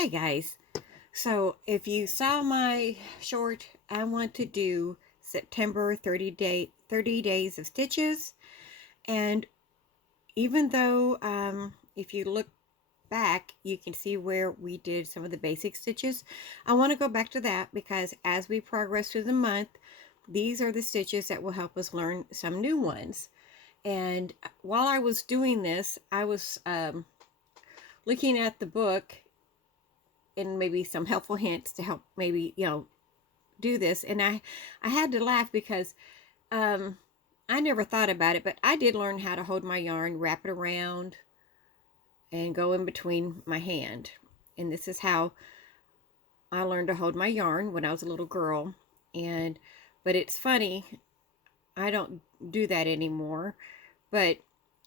Hi guys. So if you saw my short, I want to do September 30 days of stitches. And even though if you look back, you can see where we did some of the basic stitches. I want to go back to that because as we progress through the month, these are the stitches that will help us learn some new ones. And while I was doing this, I was looking at the book and maybe some helpful hints to help maybe, do this. And I had to laugh because I never thought about it, but I did learn how to hold my yarn, wrap it around, and go in between my hand. And this is how I learned to hold my yarn when I was a little girl. But it's funny, I don't do that anymore. But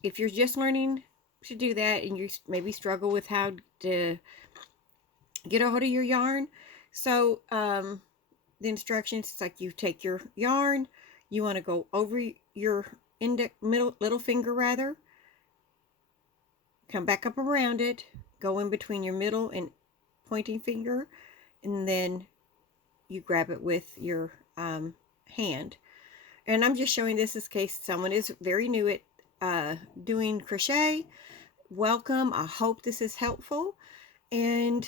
if you're just learning to do that and you maybe struggle with how to get a hold of your yarn, so the instructions, it's like you take your yarn, you want to go over your little finger rather, come back up around it, go in between your middle and pointing finger, and then you grab it with your hand. And I'm just showing this in case someone is very new at doing crochet. Welcome. I hope this is helpful. And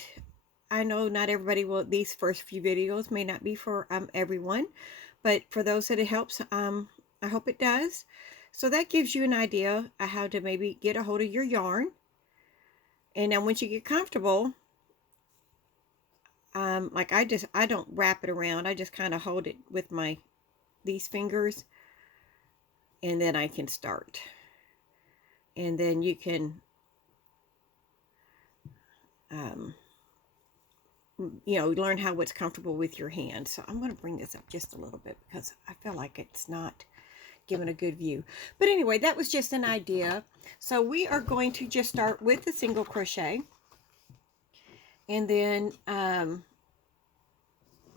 I know not everybody will, these first few videos may not be for everyone, but for those that it helps, I hope it does. So that gives you an idea of how to maybe get a hold of your yarn. And then once you get comfortable, like I don't wrap it around. I just kind of hold it with these fingers, and then I can start. And then you can, learn how what's comfortable with your hand. So I'm going to bring this up just a little bit because I feel like it's not giving a good view. But anyway, that was just an idea. So we are going to just start with the single crochet. And then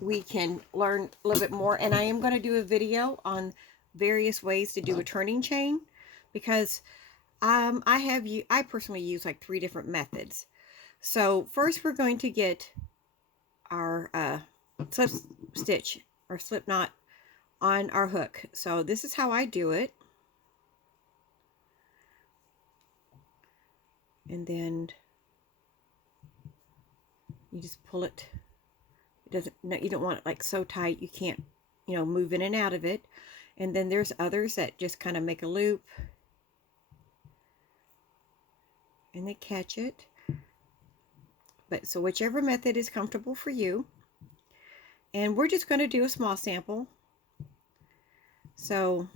we can learn a little bit more. And I am going to do a video on various ways to do a turning chain because I personally use like 3 different methods. So first we're going to get our slip stitch or slip knot on our hook. So this is how I do it. And then you just pull it. You don't want it like so tight you can't, move in and out of it. And then there's others that just kind of make a loop and they catch it. But so whichever method is comfortable for you. And we're just going to do a small sample. So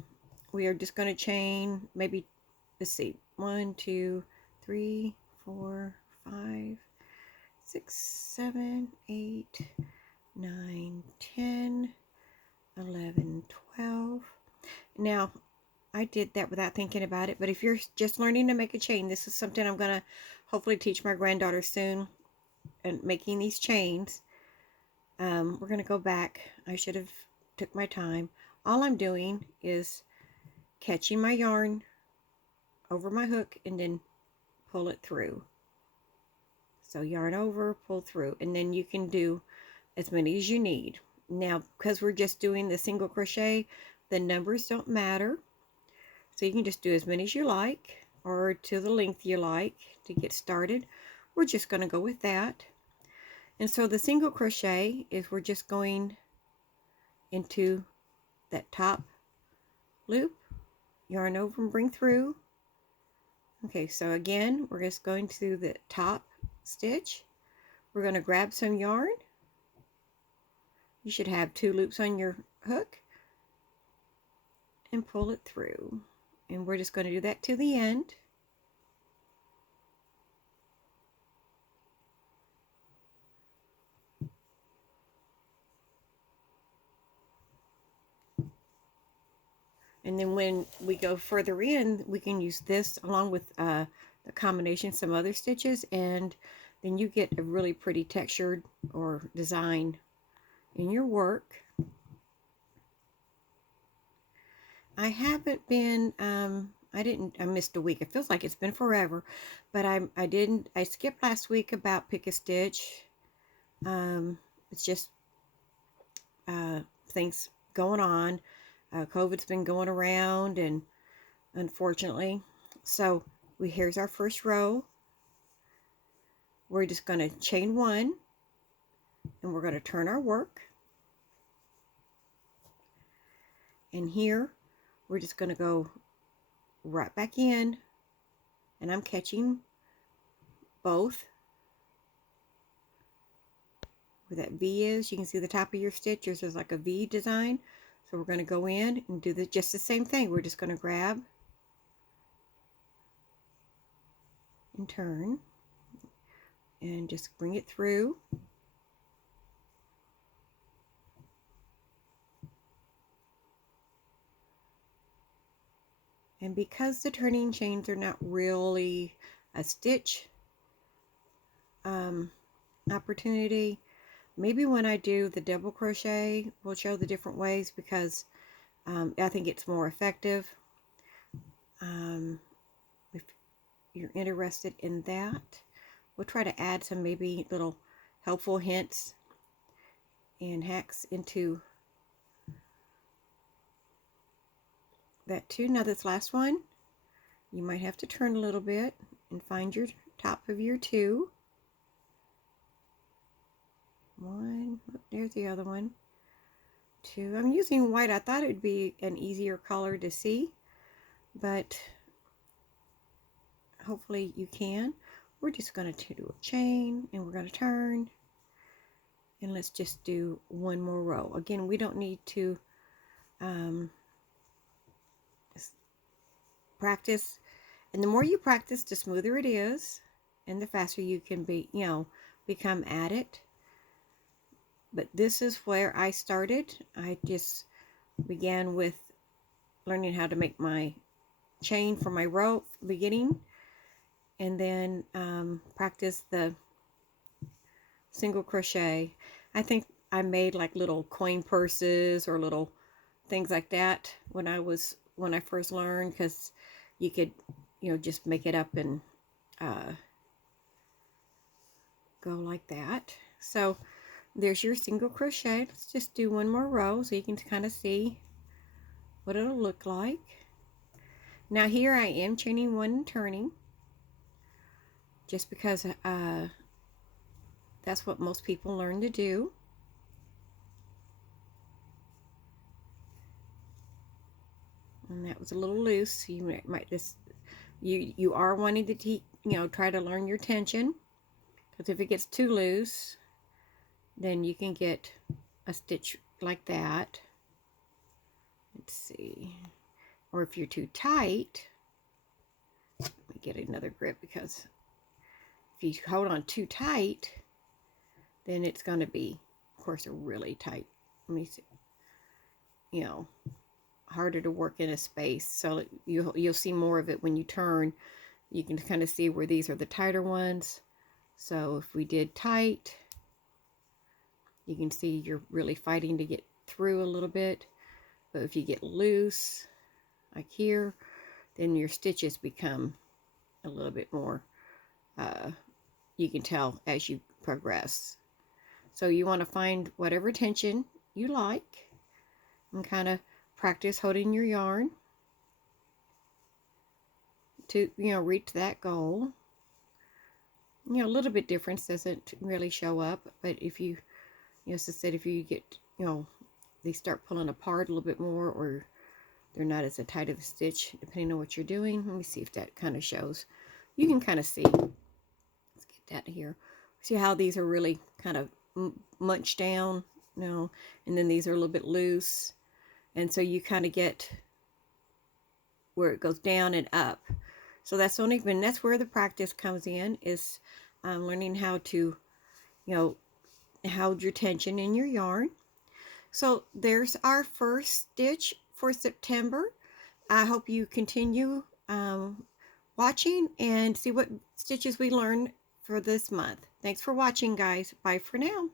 we are just going to chain maybe, let's see, 1, 2, 3, 4, 5, 6, 7, 8, 9, 10, 11, 12. Now, I did that without thinking about it, but if you're just learning to make a chain, this is something I'm going to hopefully teach my granddaughter soon, and making these chains. We're going to go back. I should have took my time. All I'm doing is catching my yarn over my hook and then pull it through. So yarn over, pull through, and then you can do as many as you need. Now, because we're just doing the single crochet, the numbers don't matter. So you can just do as many as you like or to the length you like to get started. We're just going to go with that. And so the single crochet is we're just going into that top loop, yarn over and bring through. Okay, so again, we're just going to the top stitch. We're going to grab some yarn. You should have 2 loops on your hook and pull it through. And we're just going to do that to the end. And then when we go further in, we can use this along with the combination, some other stitches, and then you get a really pretty textured or design in your work. I haven't been I missed a week. It feels like it's been forever, but I skipped last week about pick a stitch. It's just things going on. COVID's been going around, and unfortunately, so here's our first row. We're just going to chain one, and we're going to turn our work. And here, we're just going to go right back in, and I'm catching both. Where that V is, you can see the top of your stitch. Yours is like a V design. So we're going to go in and do just the same thing. We're just going to grab and turn and just bring it through. And because the turning chains are not really a stitch opportunity, maybe when I do the double crochet, we'll show the different ways, because I think it's more effective. If you're interested in that, we'll try to add some maybe little helpful hints and hacks into that too. Now this last one, you might have to turn a little bit and find your top of your two. One, there's the other one. Two. I'm using white. I thought it would be an easier color to see, but hopefully you can. We're just going to do a chain, and we're going to turn, and let's just do one more row. Again, we don't need to practice, and the more you practice, the smoother it is, and the faster you can become at it. But this is where I started. I just began with learning how to make my chain for my rope beginning, and then practice the single crochet. I think I made like little coin purses or little things like that when I first learned, because you could just make it up and go like that. So there's your single crochet. Let's just do one more row so you can kind of see what it'll look like. Now here I am chaining one and turning, just because that's what most people learn to do. And that was a little loose. You might just you are wanting to try to learn your tension, because if it gets too loose, then you can get a stitch like that. Let's see. Or if you're too tight, let me get another grip, because if you hold on too tight, then it's going to be, of course, a really tight, let me see, harder to work in a space. So you'll see more of it when you turn. You can kind of see where these are the tighter ones. So if we did tight, you can see you're really fighting to get through a little bit. But if you get loose, like here, then your stitches become a little bit more, you can tell as you progress. So you want to find whatever tension you like and kind of practice holding your yarn to, reach that goal. A little bit difference doesn't really show up, but if you, as I said, if you get, they start pulling apart a little bit more, or they're not as tight of a stitch, depending on what you're doing. Let me see if that kind of shows. You can kind of see. Let's get that here. See how these are really kind of munched down, and then these are a little bit loose, and so you kind of get where it goes down and up. So that's where the practice comes in, is learning how to, hold your tension in your yarn. So there's our first stitch for September. I hope you continue watching and see what stitches we learn for this month. Thanks for watching, guys. Bye for now.